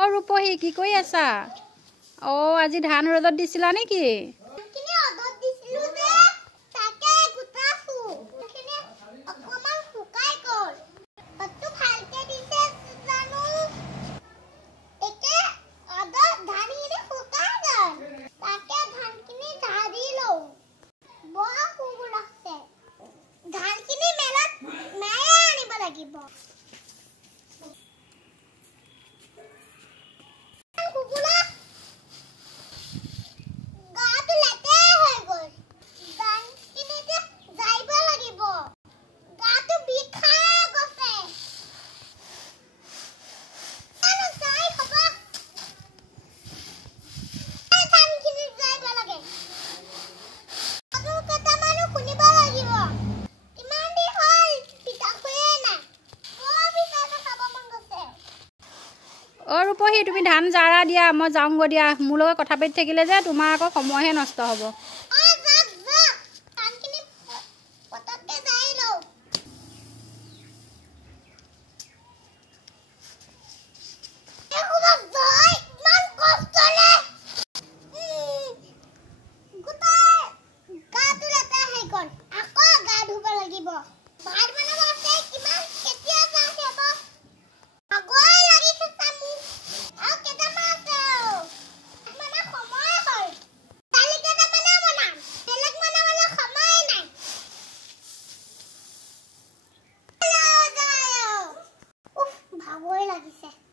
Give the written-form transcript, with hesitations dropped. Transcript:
অ ৰূপহী কি কৰি আছা? অ আজি ধান ৰ'দত দিছিলা নেকি? অ ৰূপহী তুমি ধান জাৰা দিয়া, মই যাওঁগৈ দিয়া। মোৰ লগত কথা পাতি থাকিলে যে তোমাৰ আকৌ সময়হে নষ্ট হ'ব। ভাগৰ লাগিছে।